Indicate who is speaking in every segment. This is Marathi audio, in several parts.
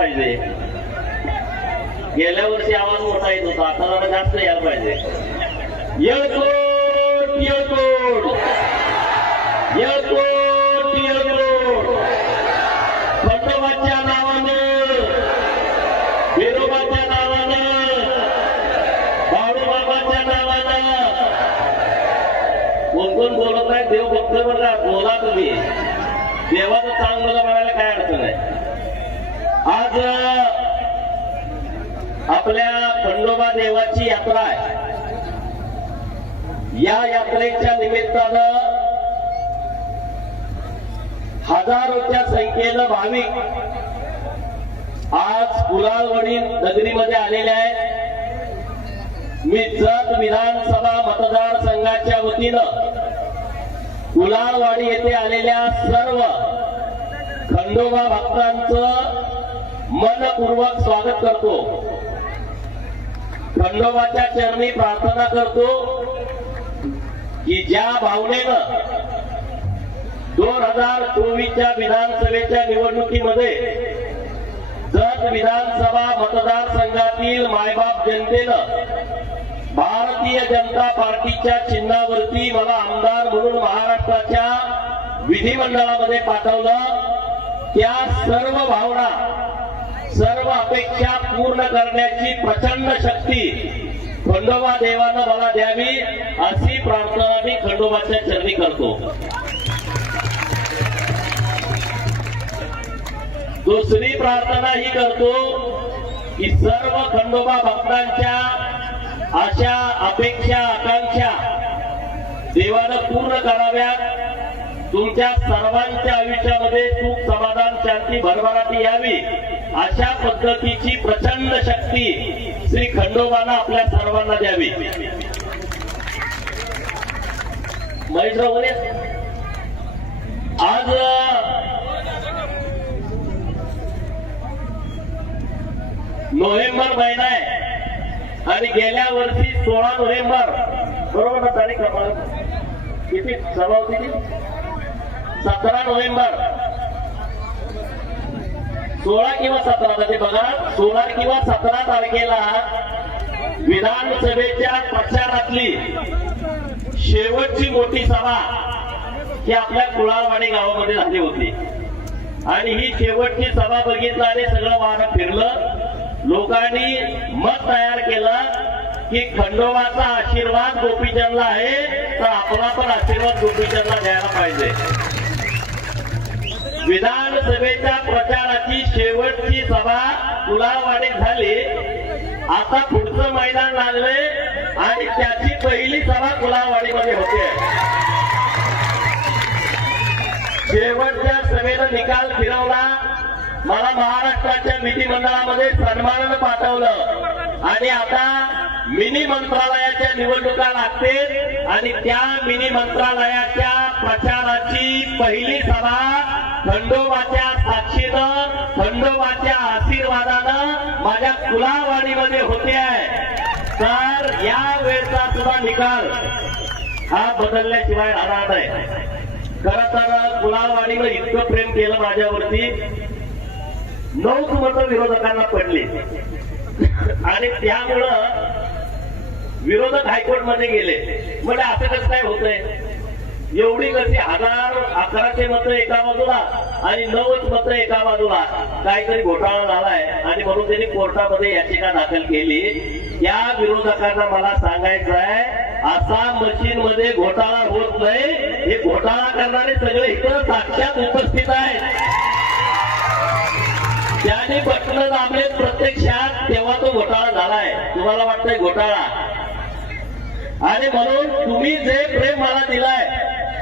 Speaker 1: पाहिजे. गेल्या वर्षी आवाज मोठा येत होता आता जरा जास्त यायला पाहिजे. येळकोट येळकोट. येळकोट येळकोट. खंडोबाच्या नावानं विरोबाच्या नावानं बाळूबाबाच्या नावानं. कोण कोण बोलत नाही देव बघतोय बरं का? बोला तुम्ही. देवाचं चांगलं म्हणायला काय अडचण आहे? आज आपल्या खंडोबा देवाची यात्रा आहे. या यात्रेच्या निमित्तानं हजारोच्या संख्येनं भाविक आज कुलाळवडी नगरीमध्ये आलेले आहेत. मी जत विधानसभा मतदारसंघाच्या वतीनं कुलालवाडी येथे आलेल्या सर्व खंडोबा भक्तांचं मनपूर्वक स्वागत करतो. खंडोबाच्या चरणी प्रार्थना करतो की ज्या भावनेनं दोन हजार चोवीसच्या विधानसभेच्या निवडणुकीमध्ये जत विधानसभा मतदारसंघातील मायबाप जनतेनं भारतीय जनता पार्टीच्या चिन्हावरती मला आमदार म्हणून महाराष्ट्राच्या विधिमंडळामध्ये पाठवलं. त्या सर्व भावना सर्व अपेक्षा पूर्ण करण्याची प्रचंड शक्ती खंडोबा देवानं मला द्यावी अशी प्रार्थना मी खंडोबाच्या चरणी करतो. दुसरी प्रार्थना ही करतो की सर्व खंडोबा भक्तांच्या अशा अपेक्षा आकांक्षा देवानं पूर्ण कराव्यात. तुमच्या सर्वांच्या आयुष्यामध्ये सुख समाधान शांती भरभराटी यावी. अशा पद्धतीची प्रचंड शक्ती श्री खंडोबाला आपल्या सर्वांना द्यावी. महेशराव आज नोव्हेंबर महिना आहे. आणि गेल्या वर्षी सोळा नोव्हेंबर. बरोबर ना तारीख? क्रमांक किती? सभा होती ती? सतरा नोव्हेंबर. सोळा किंवा सतरा म्हणजे बघा सोळा किंवा सतरा तारखेला विधानसभेच्या प्रचारातली शेवटची मोठी सभा ही आपल्या कुळावाडी गावामध्ये झाली होती. आणि ही शेवटची सभा बघितल्याने सगळं वाहन फिरलं. लोकांनी मत तयार केलं की खंडोबाचा आशीर्वाद गोपीचंदला आहे तर आपला पण आशीर्वाद गोपीचंदला द्यायला पाहिजे. विधानसभेच्या प्रचाराची शेवटची सभा तुलावाडीत झाली. आता पुढचं मैदान लागले आणि त्याची पहिली सभा कुलावाडीमध्ये होते. शेवटच्या सभेनं निकाल फिरवला. मला महाराष्ट्राच्या विधिमंडळामध्ये सन्मानानं पाठवलं. आणि आता मिनी मंत्रालयाच्या निवडणुका लागतील आणि त्या मिनी मंत्रालयाच्या प्रचाराची पहिली सभा खंडोबाच्या साक्षीनं खंडोबाच्या आशीर्वादानं माझ्या कुलावाडीमध्ये होते आहे. तर या वेळचा सुद्धा निकाल हा बदलल्याशिवाय राहणार नाही. खर तर कुलावाडीनं इतकं प्रेम केलं माझ्यावरती. नऊच मतं विरोधकांना पडली. आणि त्यामुळं विरोधक हायकोर्टमध्ये गेले. म्हणजे असं कसं काय होत आहे एवढी कशी हजार अकराशे मत्र एका बाजूला आणि नव्वद मत्र एका बाजूला. काहीतरी घोटाळा झालाय आणि म्हणून त्यांनी कोर्टामध्ये याचिका दाखल केली. या विरोधकांना मला सांगायचं आहे असा मशीन मध्ये घोटाळा होत नाही. हे घोटाळा करणारे सगळे इथं साक्षात उपस्थित आहेत. त्याने बटणं दाबले प्रत्यक्षात तेव्हा तो घोटाळा झालाय. तुम्हाला वाटतंय घोटाळा? आणि म्हणून तुम्ही जे प्रेम मला दिलाय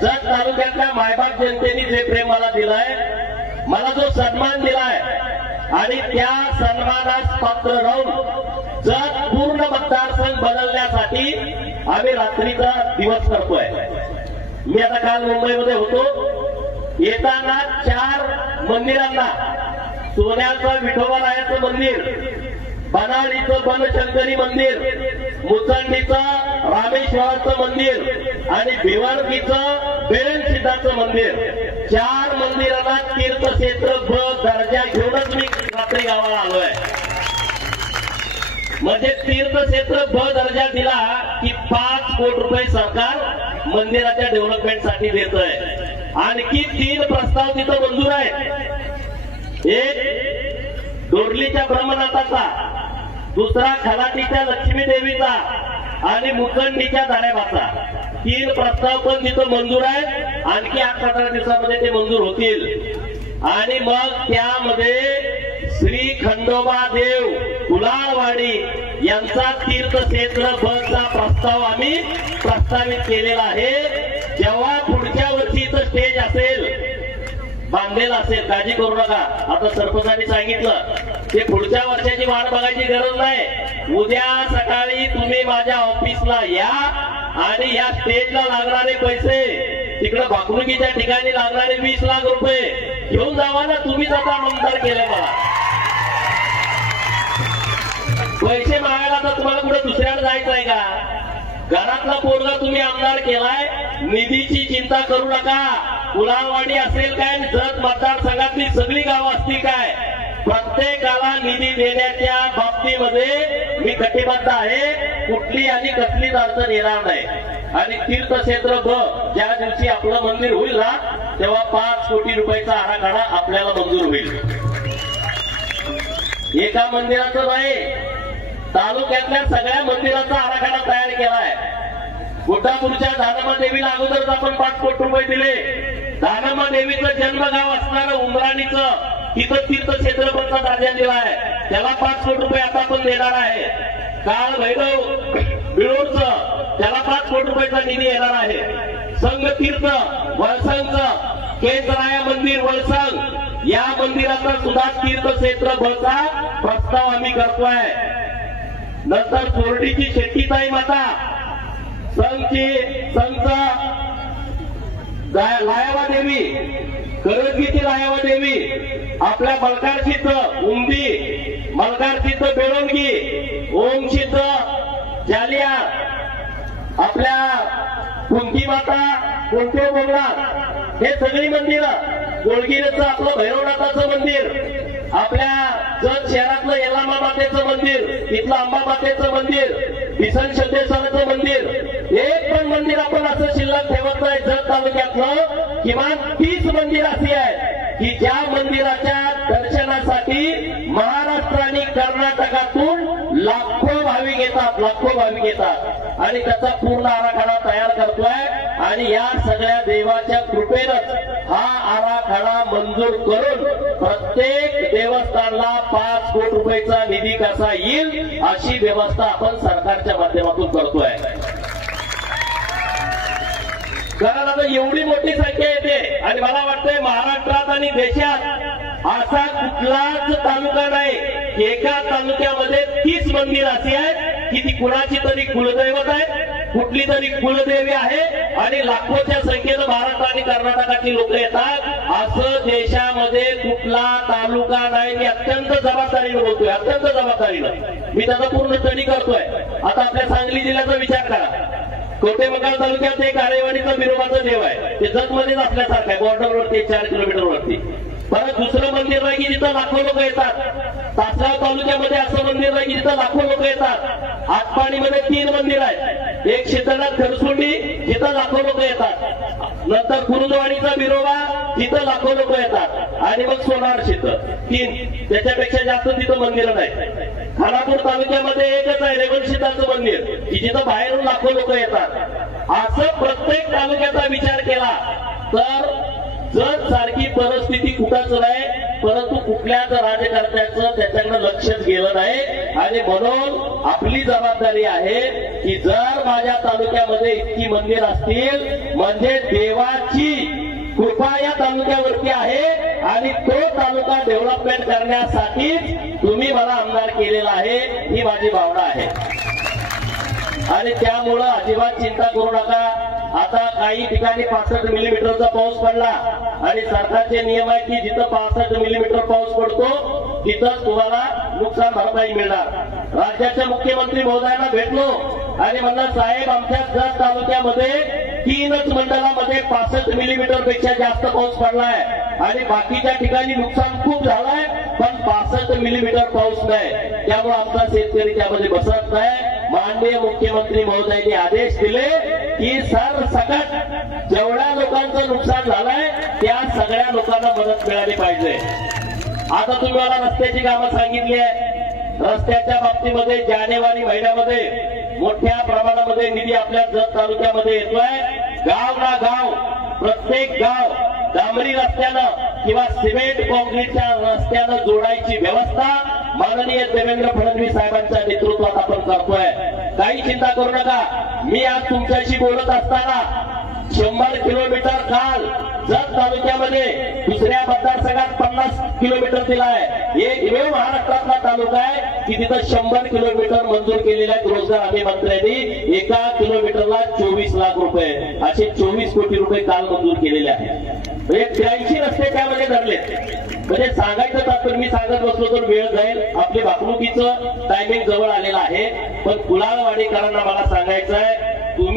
Speaker 1: जत तालुक्यातल्या मायबाप जनतेने जे प्रेम मला दिलाय मला जो सन्मान दिलाय आणि त्या सन्मानास पात्र राहून जत पूर्ण मतदारसंघ बदलण्यासाठी आम्ही रात्रीचा दिवस करतोय. मी आता काल मुंबईमध्ये होतो. येताना चार मंदिरांना सोन्याचं विठोबारायाचं मंदिर बनाळीचं बनशंकरी मंदिर मुसंडीचं रामेश्वराचं मंदिर आणि भिवंडीचं बेरनसिद्धाचं मंदिर. चार मंदिरांना तीर्थक्षेत्र ब दर्जा घेऊनच मी रात्री गावाला आलोय. म्हणजे तीर्थक्षेत्र ब दर्जा दिला की पाच कोटी रुपये सरकार मंदिराच्या डेव्हलपमेंटसाठी देत आहे आणखी तीन प्रस्ताव तिथं मंजूर आहेत. एक डोरलीच्या ब्रह्मनाथाचा. दुसरा खलाटीच्या लक्ष्मी देवीचा आणि मुखंडीच्या धारेबाचा तीन प्रस्ताव पण तिथं मंजूर आहेत. आणखी आठ पंधरा दिवसामध्ये ते मंजूर होतील. आणि मग त्यामध्ये श्री खंडोबा देव कुलाळवाडी यांचा तीर्थक्षेत्र बसचा प्रस्ताव आम्ही प्रस्तावित केलेला आहे. जेव्हा पुढच्या वर्षी इथं स्टेज असेल बांधलेला असेल काळजी करू नका. आता सरपंचांनी सांगितलं ते पुढच्या वर्षाची वाट बघायची गरज नाही. उद्या सकाळी तुम्ही माझ्या ऑफिसला या आणि या स्टेजला लागणारे पैसे तिकडे भाकणुकीच्या ठिकाणी लागणारे वीस लाख रुपये घेऊन जावा ना तुम्हीच आता आमदार केले मला पैसे मागायला तर तुम्हाला कुठे दुसऱ्याला जायचं आहे का? घरातला पोरगा तुम्ही आमदार केलाय निधीची चिंता करू नका. कुलावाडी असेल काय जत मतदारसंघातली सगळी गावं असतील काय? प्रत्येकाला निधी देण्याच्या बाबतीमध्ये मी कटिबद्ध आहे. कुठली आणि कसलीच अडचण येणार नाही. आणि तीर्थक्षेत्र ब ज्या दिवशी आपलं मंदिर होईल ना तेव्हा पाच कोटी रुपयाचा आराखडा आपल्याला मंजूर होईल. एका मंदिराचं नाही तालुक्यातल्या सगळ्या मंदिराचा आराखडा तयार केलाय. गुड्डापूरच्या दानमा देवीला अगोदरच आपण पाच कोटी रुपये दिले. दानमा देवीचं जन्मगाव असणारं उमराणीचं. तिथं तीर्थक्षेत्रपरचा दर्जा दिला आहे. त्याला पाच कोटी रुपये आता आपण देणार आहे. काल भैरव बिळूरच त्याला पाच कोटी रुपयाचा निधी येणार आहे. संघ तीर्थ वळसंगचं केसराया मंदिर वळसंग या मंदिराचा सुद्धा तीर्थक्षेत्र बळचा प्रस्ताव आम्ही करतोय. नंतर कोरडीची शेट्टीताई माता संघची संघ लायावा देवी करंजीची लायावा देवी. आपल्या मलकारशीच उमदी. मलकारशीच बेळंगी ओमशीच जालिया. आपल्या कुंती माता कोणते बोलणार हे सगळी मंदिरं गोळगिरीचं आपलं भैरवनाथाचं मंदिर. आपल्या जत शहरातलं येलामा मातेचं मंदिर तिथलं अंबा मातेचं मंदिर. किसन सिद्धेश्वराचं मंदिर. एक पण मंदिर आपण असं शिल्लक ठेवत नाही. जत तालुक्यातलं किमान तीस मंदिर अशी आहेत. की ज्या मंदिराच्या दर्शनासाठी महाराष्ट्र आणि कर्नाटकातून लाखो भाविक येतात लाखो भाविक येतात. आणि त्याचा पूर्ण आराखडा तयार करतोय. आणि या सगळ्या देवाच्या कृपेनंच हा आराखडा मंजूर करून प्रत्येक देवस्थानला पाच कोटी रुपयाचा निधी कसा येईल अशी व्यवस्था आपण सरकारच्या माध्यमातून करतोय. कारण आता एवढी मोठी संख्या येते. आणि मला वाटतंय महाराष्ट्रात आणि देशात असा कुठलाच तालुका नाही. एका तालुक्यामध्ये तीस मंदिर अशी आहेत की ती कुणाची तरी कुलदैवत आहे कुठली तरी कुलदेवी आहे आणि लाखोच्या संख्येनं महाराष्ट्र आणि कर्नाटकाची लोक येतात. असं देशामध्ये कुठला तालुका नाही. मी अत्यंत जबाबदारीनं बोलतोय अत्यंत जबाबदारीनं. मी त्याचा पूर्ण स्टडी करतोय. आता आपल्या सांगली जिल्ह्याचा विचार करा. कोटेमंगाल तालुक्यात एक आरेवाडीचं बिरोबाचं देव आहे. ते जगमध्येच असल्यासारखं आहे बॉर्डरवरती चार किलोमीटर वरती. परत दुसरं मंदिर आहे की तिथं लाखो लोक येतात. तासगाव तालुक्यामध्ये असं मंदिर आहे की तिथं लाखो लोक येतात. आटपाडीमध्ये तीन मंदिर आहेत. एक शीतळनाथ खरसुंडी तिथं लाखो लोक येतात. नंतर कुरुंदवाडीचा बिरोबा तिथं लाखो लोक येतात. आणि मग सोनार शेत तीन. त्याच्यापेक्षा जास्त तिथं मंदिरं नाही. खानापूर तालुक्यामध्ये एकच आहे रेवणशीताचं मंदिर. की जिथं बाहेरून लाखो लोक येतात. असं प्रत्येक तालुक्याचा विचार केला तर जर सारखी परिस्थिती कुठंच नाही परंतु कुठल्याच राजकारत्याचं त्याच्याकडे लक्षच गेलं नाही. आणि म्हणून आपली जबाबदारी आहे की जर माझ्या तालुक्यामध्ये इतकी मंदिर असतील म्हणजे देवाची कृपा या तालुक्यावरती आहे आणि तो तालुका डेव्हलपमेंट करण्यासाठीच तुम्ही मला आमदार केलेला आहे ही माझी भावना आहे. आणि त्यामुळं अजिबात चिंता करू नका. आता काही ठिकाणी पासष्ट मिलीमीटरचा पाऊस पडला आणि सरकारचे नियम आहे की जिथं पासष्ट मिलीमीटर पाऊस पडतो तिथं तुम्हाला नुकसान भरपाई मिळणार. राज्याच्या मुख्यमंत्री महोदयांना भेटलो आणि म्हणलं साहेब आमच्या जत तालुक्यामध्ये तीनच मंडळामध्ये पासष्ट मिलीमीटरपेक्षा जास्त पाऊस पडलाय. आणि बाकीच्या ठिकाणी नुकसान खूप झालंय पण पासष्ट मिलीमीटर पाऊस नाही. त्यामुळे आमचा शेतकरी त्यामध्ये बसत नाही. माननीय मुख्यमंत्री महोदयांनी आदेश दिले की सर सकट जेवढ्या लोकांचं नुकसान झालंय त्या सगळ्या लोकांना मदत मिळाली पाहिजे. आता तुम्ही मला रस्त्याची कामं सांगितली आहे. रस्त्याच्या बाबतीमध्ये जानेवारी महिन्यामध्ये मोठ्या प्रमाणामध्ये निधी आपल्या जत तालुक्यामध्ये येतोय. गाव ना गाव प्रत्येक गाव डांबरी रस्त्यानं किंवा सिमेंट कॉन्क्रीटच्या रस्त्यानं जोडायची व्यवस्था माननीय देवेंद्र फडणवीस साहेबांच्या नेतृत्वात आपण करतोय. काही चिंता करू नका. मी आज तुमच्याशी बोलत असताना शंभर किलोमीटर काल जत तालुक्यामध्ये दुसऱ्या मतदारसंघात पन्नास किलोमीटर दिला आहे. एक वेळ महाराष्ट्रातला तालुका आहे की तिथं शंभर किलोमीटर मंजूर केलेल्या आहेत रोजगार हमी मंत्र्यांनी एका किलोमीटरला चोवीस लाख रुपये. असे चोवीस कोटी रुपये काल मंजूर केलेले आहेत. म्हणजे त्र्याऐंशी रस्ते त्यामध्ये धरले. म्हणजे सांगायचं तात्पर्य मी सांगत बसलो तर वेळ जाईल. आपली वागणुकीचं टायमिंग जवळ आलेलं आहे. पण कुलाळवाडीकरांना मला सांगायचं आहे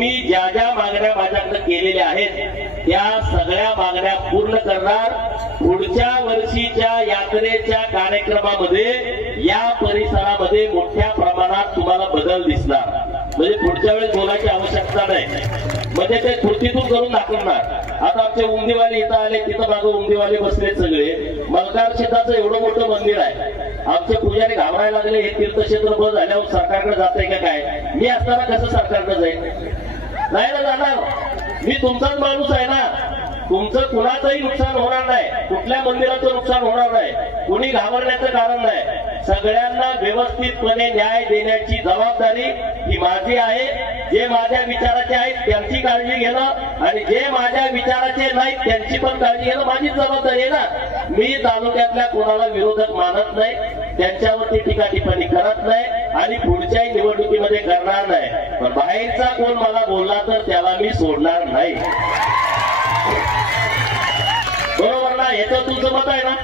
Speaker 1: तुम्ही ज्या ज्या मागण्या माझ्याकडे केलेल्या आहेत त्या सगळ्या मागण्या पूर्ण करणार. पुढच्या वर्षीच्या यात्रेच्या कार्यक्रमामध्ये या परिसरामध्ये मोठ्या प्रमाणात तुम्हाला बदल दिसणार. म्हणजे पुढच्या वेळेस बोलायची आवश्यकता नाही. म्हणजे ते कृतीतून करून दाखवणार. आता आमचे उमदेवाले इथं आले तिथं मागं उमदेवाले बसले सगळे. मलकार शेताचं एवढं मोठं मंदिर आहे. आमचे पुजारी घाबरायला लागले हे तीर्थक्षेत्र बंद झाल्यावर सरकारकडे जाते का काय? मी असताना कसं सरकारकडे जाईल नाही ना जाणार. मी तुमचाच माणूस आहे ना. तुमचं कुणाचंही नुकसान होणार नाही. कुठल्या मंदिराचं नुकसान होणार नाही. कुणी घाबरण्याचं कारण नाही. सगळ्यांना व्यवस्थितपणे न्याय देण्याची जबाबदारी ही माझी आहे. जे माझ्या विचाराचे आहेत त्यांची काळजी घेणं आणि जे माझ्या विचाराचे नाहीत त्यांची पण काळजी घेणं माझीच जबाबदारी आहे ना. मी तालुक्यातल्या कोणाला विरोधक मानत नाही. त्यांच्यावरती टीका टिप्पणी करत नाही. आणि पुढच्याही निवडणुकीमध्ये करणार नाही. पण बाहेरचा कोण मला बोलला तर त्याला मी सोडणार नाही. बरोबर ना? याचं तुमचं मत आहे ना?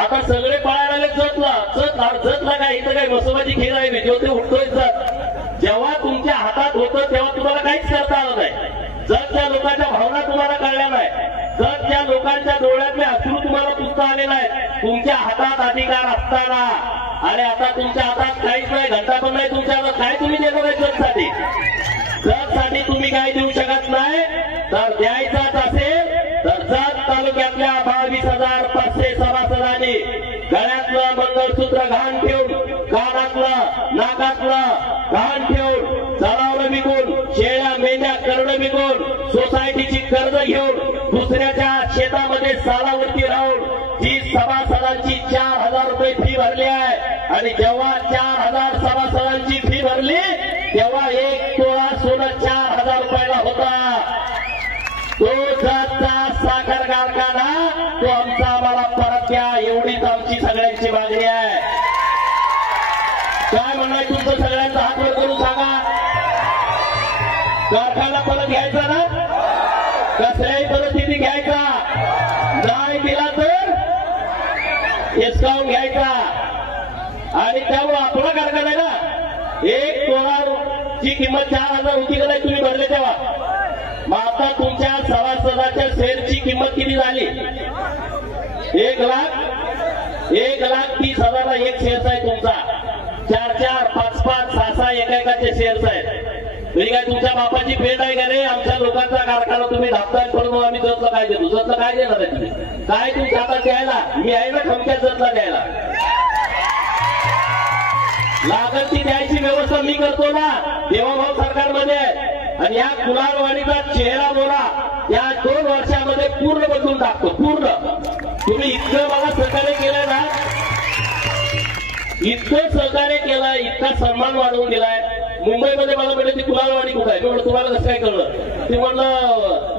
Speaker 1: आता सगळे पळायला आले जतला. जत जतला काय? इथं काय मसोबाची खेळ आहे नाही ते उठतोय जत. जेव्हा तुमच्या हातात होतं तेव्हा तुम्हाला काहीच करता आलं नाही. जर त्या लोकांच्या भावना तुम्हाला कळल्या नाही. जर त्या लोकांच्या डोळ्यातले अश्रू तुम्हाला पुसता आले नाही. तुमच्या हातात अधिकार असताना. आणि आता तुमच्या हातात काहीच नाही घंटा पण नाही तुमच्या हातात काय तुम्ही देणार आहे जगसाठी जगसाठी तुम्ही काय देऊ शकत नाही तर द्यायचाच असेल तर जत तालुक्यातल्या बावीस हजार पाचशे सभासदांनी गळ्यातलं मंगळसूत्र घाण ठेवून कानातलं नाकातलं घाण ठेवून जनावर विकून शेळ्या मेंढ्या करणं विकून सोसायटीची कर्ज घेऊन दुसऱ्याच्या शेतामध्ये सालावरती राहून सभासदांची चार हजार रुपये फी भरली आहे. आणि जेव्हा चार हजार सभासदांची फी भरली तेव्हा एक तोळा सोनं चार हजार रुपयाला होता. तो साखर कारखाना तो आमचा आम्हाला परत द्या एवढीच आमची सगळ्यांची मागणी आहे. काय म्हणाय तुमचं सगळ्यांचा हात वर करून सांगा? कारखाना परत घ्यायचा हिसकावून घ्यायचा. आणि त्यामुळे आपला कारखाना आहे ना एक तोळाची किंमत चार हजार होती का नाही तुम्ही भरले तेव्हा? मग आता तुमच्या सभासदाच्या शेअरची किंमत किती झाली? एक लाख एक लाख तीस हजारला एक शेअर्स आहे तुमचा. चार चार पाच पाच सहा सहा एकाचे शेअर्स आहेत. म्हणजे काय तुमच्या बापाची भेट आहे का रे आमच्या लोकांचा कारखाना तुम्ही धापताय पडून आम्ही जतला काय देतो? जतला काय देणार आहे तुम्ही? काय तुमच्या हातात द्यायला? मी आहे ना खमक्यात जतला द्यायला. लागल ती द्यायची व्यवस्था मी करतो ना. देवाभाऊ सरकारमध्ये आहे. आणि या कुलारवाडीचा चेहरा बोला. या दोन वर्षामध्ये पूर्ण बदलून टाकतो. पूर्ण. तुम्ही इतकं मला सहकार्य केलंय ना. इतकं सहकार्य केलं इतका सन्मान वाढवून दिलाय. मुंबईमध्ये मला म्हटलं ती कुलारवाडी कुठं आहे? मी म्हणलं तुम्हाला कसं काय कळलं? ते म्हणलं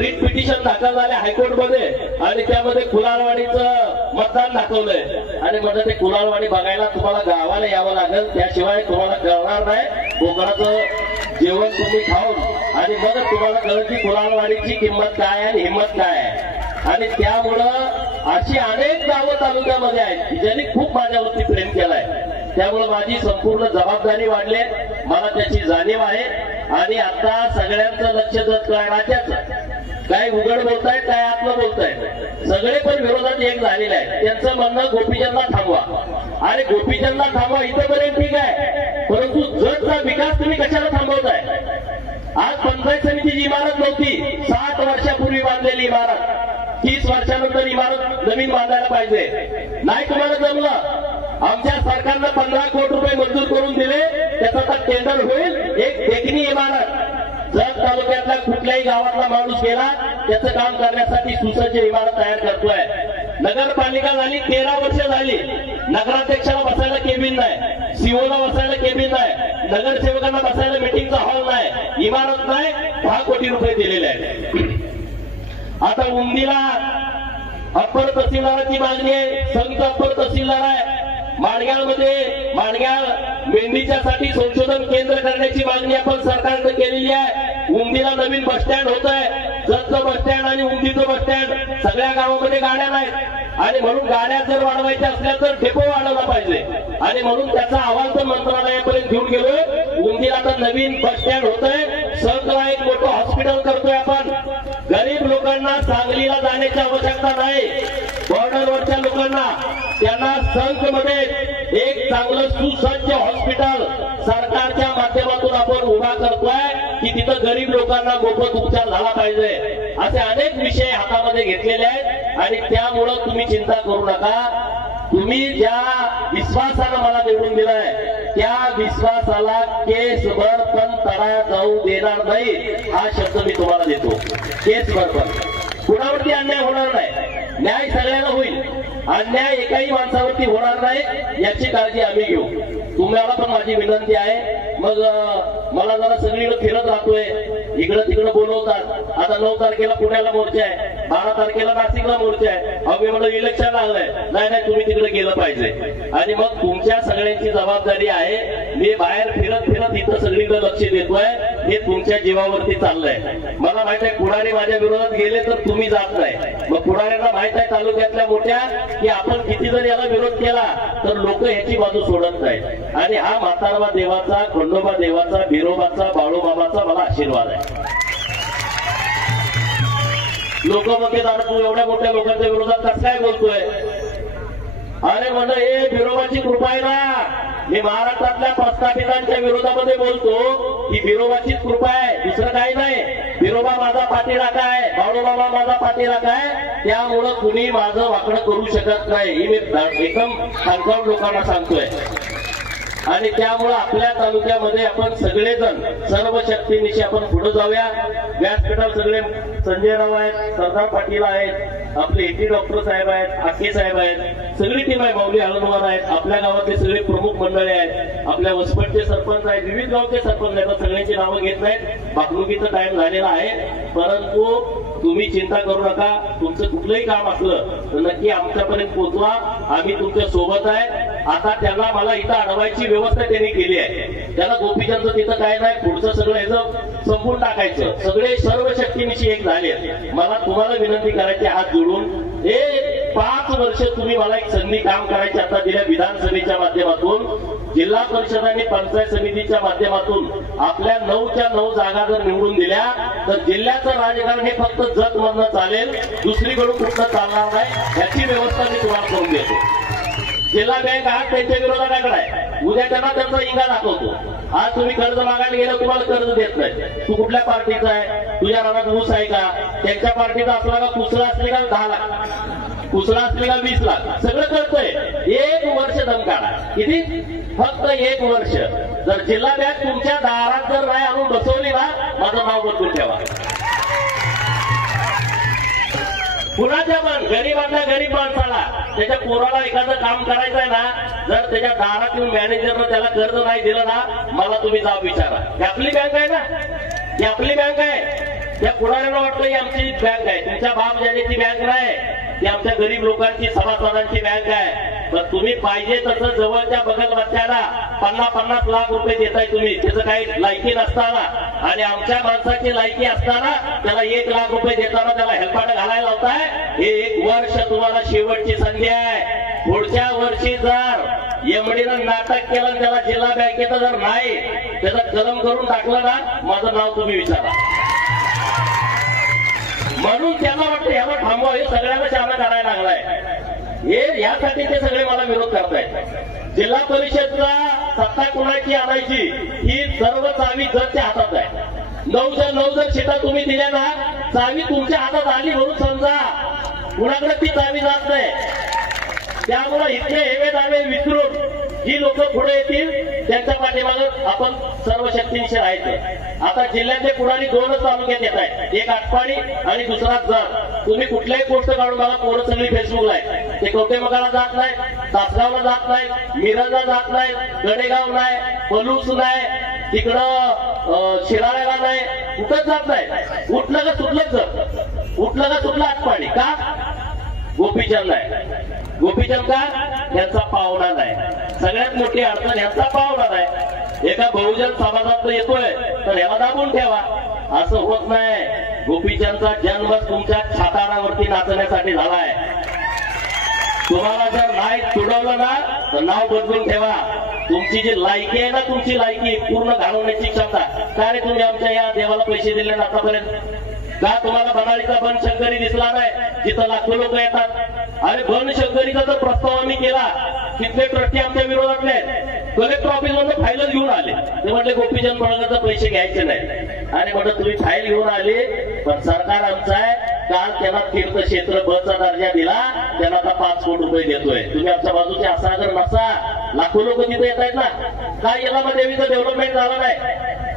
Speaker 1: रिट पिटिशन दाखल झाले हायकोर्टमध्ये आणि त्यामध्ये कुलालवाडीचं मतदान दाखवलंय. आणि म्हटलं ते कुलारवाडी बघायला तुम्हाला गावाला यावं लागेल. त्याशिवाय तुम्हाला कळणार नाही. कोकणाचं जेवण तुम्ही खाऊन आणि मग तुम्हाला कळत की कुलारवाडीची किंमत काय आणि हिंमत काय आहे. आणि त्यामुळं अशी अनेक गावं तालुक्यामध्ये आहेत ज्यांनी खूप माझ्यावरती प्रेम केलाय. त्यामुळे माझी संपूर्ण जबाबदारी वाढली. मला त्याची जाणीव आहे. आणि आता सगळ्यांचं लक्ष राज्याचं काय उघड बोलतायत काय आतलं बोलतायत सगळे पण विरोधात एक झालेले आहेत. त्यांचं म्हणणं गोपीचंदला थांबवा. आणि गोपीचंदला थांबवा इथंपर्यंत ठीक आहे. परंतु जतचा विकास तुम्ही कशाला थांबवताय? आज पंचायत समितीची इमारत नव्हती. सात वर्षापूर्वी बांधलेली इमारत. तीस वर्षानंतर इमारत नवीन बांधायला पाहिजे. नाही तुम्हाला जमलं? आमच्या सरकारनं पंधरा कोटी रुपये मंजूर करून दिले. त्याचा आता टेंडर होईल. एक देखणी इमारत. जर तालुक्यातला कुठल्याही गावातला माणूस गेला त्याचं काम करण्यासाठी सुसज्ज इमारत तयार करतोय. नगरपालिका झाली तेरा वर्ष झाली. नगराध्यक्षाला बसायला केबिन नाही. सीओला बसायला केबिन नाही. नगरसेवकांना बसायला मिटिंगचा हॉल नाही. इमारत नाही. दहा कोटी रुपये दिलेले आहेत. आता उंदीला अप्पर तहसीलदाराची मागणी आहे. संत अप्पर तहसीलदार आहे. माणग्यामध्ये माणग्या मेंढीच्यासाठी संशोधन केंद्र करण्याची मागणी आपण सरकारनं केलेली आहे. उमदीला नवीन बस स्टँड होत आहे जतचं बस स्टँड आणि उंदीचं बस स्टँड सगळ्या गावामध्ये गाड्या नाहीत. आणि म्हणून गाड्या जर वाढवायच्या असल्या तर ठेपो वाढवला पाहिजे. आणि म्हणून त्याचा अहवाल पण मंत्रालयापर्यंत घेऊन गेलोय. उमदीला आता नवीन बस स्टँड होत आहे सहकला एक मोठं हॉस्पिटल करतोय आपण. गरीब लोकांना सांगलीला जाण्याची आवश्यकता नाही. बॉर्डरवरच्या लोकांना त्यांना संघमध्ये एक चांगलं सुसज्ज हॉस्पिटल सरकारच्या माध्यमातून आपण उभा करतोय की तिथं गरीब लोकांना मोफत उपचार झाला पाहिजे. असे अनेक विषय हातामध्ये घेतलेले आहेत आणि त्यामुळं तुम्ही चिंता करू नका. तुम्ही ज्या विश्वासानं मला निवडून दिलाय त्या विश्वासाला केसभर पण तडा जाऊ देणार नाही हा शब्द मी तुम्हाला देतो. केसभर पण. कुणावरती अन्याय होणार नाही. न्याय सगळ्यांना होईल. अन्याय एकाही माणसावरती होणार नाही याची काळजी आम्ही घेऊ. तुम्हाला पण माझी विनंती आहे. मग मला जरा सगळीकडे फिरत राहतोय. इकडं तिकडं बोलवतात. आता नऊ तारखेला पुण्याला मोर्चा आहे. बारा तारखेला नाशिकला मोर्चा आहे. अगदी मी इलेक्शन लागलंय. नाही नाही तुम्ही तिकडे गेलं पाहिजे. आणि मग तुमच्या सगळ्यांची जबाबदारी आहे. मी बाहेर फिरत फिरत इथं सगळीकडे लक्ष देतोय. हे तुमच्या जीवावरती चाललंय. मला माहीत आहे कुणारी माझ्या विरोधात गेले तर तुम्ही जात नाही. मग कुणाऱ्यांना माहीत आहे तालुक्यातल्या मोठ्या की आपण किती जर याला विरोध केला तर लोक ह्याची बाजू सोडत नाहीत. आणि हा म्हातारबा देवाचा खंडोबा देवाचा बिरोबाचा बाळूबाबाचा मला आशीर्वाद आहे. लोक म्हणते दादा तू एवढ्या मोठ्या लोकांच्या विरोधात कसं काय बोलतोय? अरे म्हण हे बिरोबाची कृपा आहे ना. मी महाराष्ट्रातल्या प्रस्थापितांच्या विरोधामध्ये बोलतो ही बिरोबाचीच कृपा आहे दुसरं काही नाही. बिरोबा माझा पाठीराखा आहे बाळूबाबा माझा पाठीराखा आहे. त्यामुळं कुणी माझं वाकडं करू शकत नाही. ही मी एकदम खानखान लोकांना सांगतोय. आणि त्यामुळं आपल्या तालुक्यामध्ये आपण सगळेजण सर्व शक्तीनिशी आपण पुढे जाऊया. व्यासपीठावर सगळे संजय राव आहेत सरदार पाटील आहेत आपले एटी डॉक्टर साहेब आहेत आके साहेब आहेत सगळी टीम आहे माऊली आनंदवार आहेत आपल्या गावातले सगळे प्रमुख मंडळी आहेत आपल्या वसपटचे सरपंच आहेत विविध गावचे सरपंच आहेत. सगळ्यांची नावं घेत नाहीत बाकलुकीचा टाइम झालेला आहे. परंतु तुम्ही चिंता करू नका तुमचं कुठलंही काम असलं तर नक्की आमच्यापर्यंत पोहोचवा. आम्ही तुमच्यासोबत आहे. आता त्यांना मला इथं अडवायची व्यवस्था त्यांनी केली आहे. त्याला गोपीचंद तिथं काय नाही पुढचं सगळं ह्याचं संपून टाकायचं. सगळे सर्व शक्तीनिशी एक झाले मला तुम्हाला विनंती करायची हात जोडून. हे पाच वर्ष तुम्ही मला एक संधी काम करायची आता दिल्या विधानसभेच्या माध्यमातून जिल्हा परिषद आणि पंचायत समितीच्या माध्यमातून. आपल्या नऊच्या नऊ जागा जर निवडून दिल्या तर जिल्ह्याचं राजकारण हे फक्त जत मधनं चालेल. दुसरीकडून कुठं चालणार नाही याची व्यवस्था मी तुम्हाला करून देतो. जिल्हा बँक हा त्यांच्या विरोधात आहे. उद्या त्यांना त्यांचा इंगा दाखवतो. आज तुम्ही कर्ज मागायला गेलं तुम्हाला कर्ज देत नाही. तू कुठल्या पार्टीचा आहे? तुझ्या नावात ऊस आहे का? त्यांच्या पार्टीचा असला का कुसला असले का दहा लाख? कुसला असले का वीस लाख? सगळं करतोय. एक वर्ष दम काढा किती? फक्त एक वर्ष. जर जिल्हा बँक तुमच्या दारात जर नाही आणून बसवली ना माझं नाव बदलून ठेवा. कुणाच्या पण गरीबांना गरीब माणसाला त्याच्या पोराला एखादं काम करायचं आहे ना जर त्याच्या दारात येऊन मॅनेजरनं त्याला कर्ज नाही दिलं ना मला तुम्ही जाब विचारा. ही आपली बँक आहे ना? ही आपली बँक आहे. या कुणाला वाटतं ही आमची बँक आहे. तुमच्या बाप ज्याची बँक नाही ती आमच्या गरीब लोकांची सभासदांची बँक आहे. तर तुम्ही पाहिजे तसं जवळच्या बगल बच्च्याला पन्नास पन्नास लाख रुपये देताय तुम्ही. त्याचं काही लायकी नसताना. आणि आमच्या माणसाची लायकी असताना त्याला एक लाख रुपये देताना त्याला हेल्पाट घालायला लावताय. हे एक वर्ष तुम्हाला शेवटची संधी आहे. पुढच्या वर्षी जर एमडीनं नाटक केलं त्याला जिल्हा बँकेचं जर नाही त्याचं कलम करून टाकलं ना माझं नाव तुम्ही विचारा. म्हणून त्यांना वाटतं यावर थांबवा हे सगळ्यांना शाळा करायला लागलाय. हे यासाठी ते सगळे मला विरोध करतायत. जिल्हा परिषदचा सत्ता कुणाची आणायची ही सर्व चावी जरच्या हातात आहे. नऊ जर नऊ जर शिटा तुम्ही दिल्या ना चावी तुमच्या हातात आली म्हणून समजा कुणाकडे ती चावी जात नाही. त्यामुळे इथले हेवे दावे विसरून जी लोक पुढे येतील त्यांच्या पाठीमागं आपण सर्व शक्तींशी राहायचं. आता जिल्ह्यातले पुढारी दोनच तालुक्यात येत आहेत. एक आटपाडी आणि दुसरा जर तुम्ही कुठल्याही गोष्ट काढून बघा पोरं सगळी फेसबुकला आहे ते कवटेमगाला जात नाही तासगावला जात नाही मिरजला जात नाही गडेगाव नाही पलूस नाही तिकडं शिराळ्याला नाही कुठंच जात नाही. उठलं का सुटलंच जात उठलं का सुटलं आटपाडी का? गोपीचंद आहे गोपीचंद का? यांचा पाहुणा नाही. सगळ्यात मोठी अडचण यांचा पाहुणा नाही. एका बहुजन समाजात येतोय तर याला दाबून ठेवा. असं होत नाही. गोपीचंदचा जन्म तुमच्या छातारावरती नाचण्यासाठी झालाय. तुम्हाला जर नाही तुडवलं ना तर नाव बदलून ठेवा. तुमची जी लायकी आहे ना तुमची लायकी पूर्ण घालवण्याची क्षमता. का रे तुम्ही आमच्या या देवाला पैसे दिले ना आतापर्यंत? का तुम्हाला बनाळीचा बनशंकरी दिसला नाही जिथं लाखो लोक येतात? अरे बनशंकरीचा जर प्रस्ताव आम्ही केला तिथले ट्रस्टी आमच्या विरोधातले कलेक्टर ऑफिस मधून फाईलच घेऊन आले. ते म्हटले गोपीचंद पडळकरचा पैसे घ्यायचे नाही. आणि म्हटलं तुम्ही फाईल घेऊन आले पण सरकार आमचं आहे काल त्याला तीर्थक्षेत्र बचा दर्जा दिला त्याला आता पाच कोटी रुपये देतोय. तुम्ही आमच्या बाजूचे असा जर नसा लाखो लोक तिथे येत आहेत ना. का येलामा देवीचं डेव्हलपमेंट झालं नाही?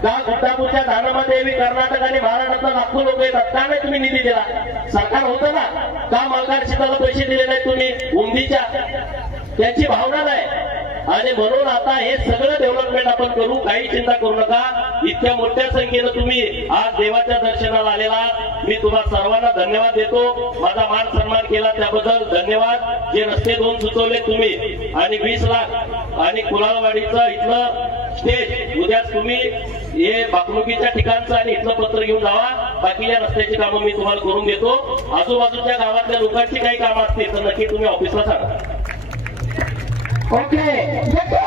Speaker 1: का गुंडापूरच्या धानामा देवी कर्नाटक आणि महाराष्ट्रातला लाखो लोक येतात? का नाही तुम्ही निधी दिला? सरकार होतं ना. का मालदार शेताला पैसे दिले नाही तुम्ही? उंदीच्या. त्याची भावना नाही. आणि म्हणून आता हे सगळं डेव्हलपमेंट आपण करू. काही चिंता करू नका. इतक्या मोठ्या संख्येनं तुम्ही आज देवाच्या दर्शनाला आलेला मी तुम्हाला सर्वांना धन्यवाद देतो. माझा मान सन्मान केला त्याबद्दल धन्यवाद. जे रस्ते दोन सुचवले तुम्ही आणि वीस लाख आणि कुलालवाडीचं इथलं स्टेज उद्याच तुम्ही हे बाकणुकीच्या ठिकाणचं आणि इथलं पत्र घेऊन जावा. बाकीच्या रस्त्याची कामं मी तुम्हाला करून देतो. आजूबाजूच्या गावातल्या लोकांची काही कामं असतील तर नक्की तुम्ही ऑफिसला सांगा.
Speaker 2: ओके.